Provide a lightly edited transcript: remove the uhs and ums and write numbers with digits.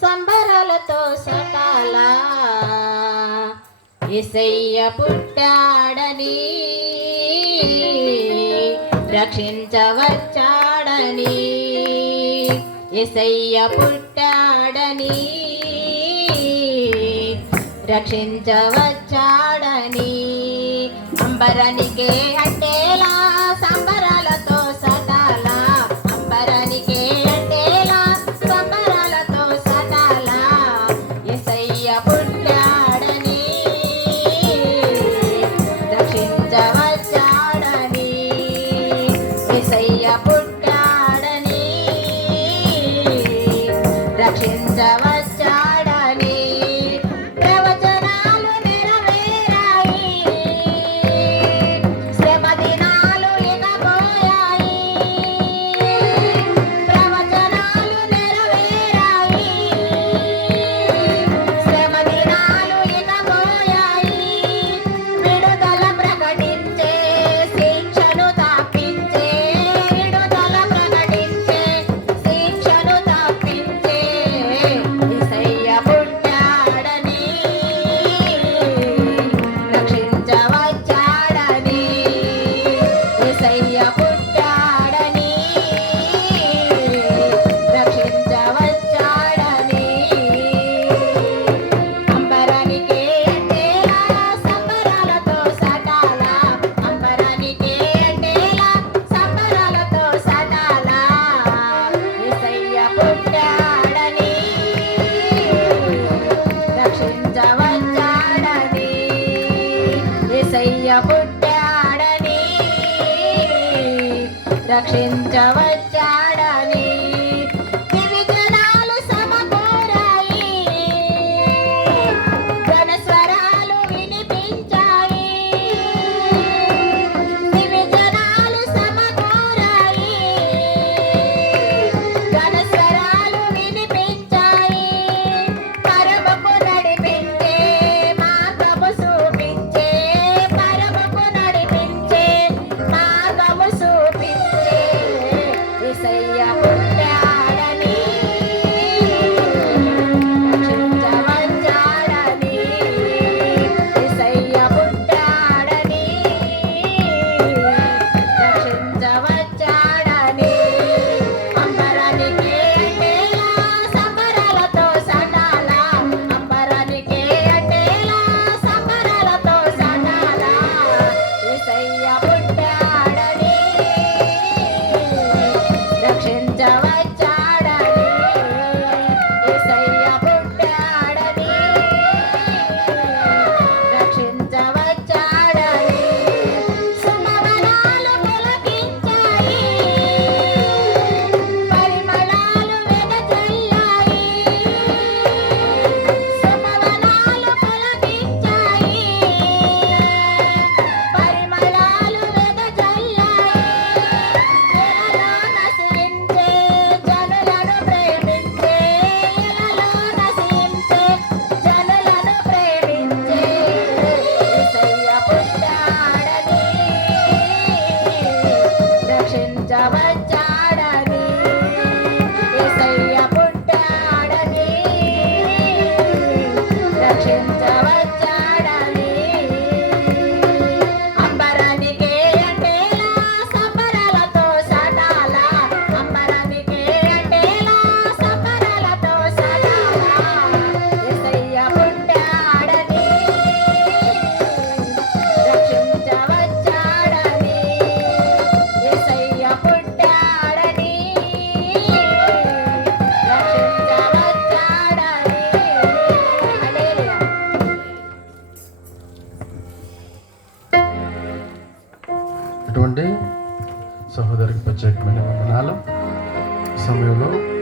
సంబరాలతో సకాల యేసయ్య పుట్టాడని రక్షించవచ్చాడని యేసయ్య పుట్టాడని రక్షించవచ్చాడని అంబరానికే అట్టేలా సంబరాలతో సకాల అంబరానికే అట్టేలా సంబరాలతో సకాల యేసయ్య పుట్టాడని రక్షించవచ్చాడని యేసయ్య పుట్టాడని రక్షించవచ్చాడని ప్రవచనాలు నెరవేరాయి శ్రమ దినాలు ఇక పోయాయి ప్రవచనాలు నెరవేరాయి శ్రమ దినాలు ఇక పోయాయి విడుదల ప్రకటించే శిక్షను తప్పించే విడుదల ప్రకటించే శిక్షను తప్పించే యేసయ్య పుట్టాడని రక్షించవచ్చాడని యేసయ్య పుట్టాడని రక్షించవచ్చాడని అంబరానికే అట్టేలా సంబరాలతో సకాల అంబరానికే అట్టేలా సంబరాలతో సకాల యేసయ్య పుట్టాడని రక్షించవచ్చాడని యేసయ్య పుట్టాడని రక్షించవచ్చాడని దివిజనాలు సమకూరాయి ఘనస్వరాలు వినిపించాయి దివిజనాలు సమకూరాయి ఘనస్వరాలు వినిపించాయి పరమకు నడిపించే మార్గము చూపించే పరమకు నడిపించే మార్గము చూపించే యేసయ్య పుట్టాడని రక్షించవచ్చాడని యేసయ్య పుట్టాడని రక్షించవచ్చాడని అంబరానికే అట్టేలా సంబరాలతో సకాల అంబరానికే అట్టేలా సంబరాలతో సకాల యేసయ్య పుట్టాడని రక్షించవచ్చాడని యేసయ్య పుట్టాడని రక్షించవచ్చాడని సుమవనాలు పులకించాయి పరిమళాలు వెదజల్లాయి సుమవనాలు పులకించాయి పరిమళాలు వెదజల్లాయి ఎలలో నశించే జనులను ప్రేమించే ఎలలో నశించే జనులను ప్రేమించే యేసయ్య పుట్టాడని రక్షించవచ్చాడని యేసయ్య పుట్టాడని రక్షించవచ్చాడని అంబరానికే అట్టేలా సంబరాలతో సకాల అంబరానికే అట్టేలా సంబరాలతో సకాల యేసయ్య పుట్టాడని రక్షించవచ్చాడని యేసయ్య పుట్టాడని రక్షించవచ్చాడని హల్లెలూయా. అటువంటి సహోదరికి ప్రత్యేకమైన వందనాలు. ఈ సమయంలో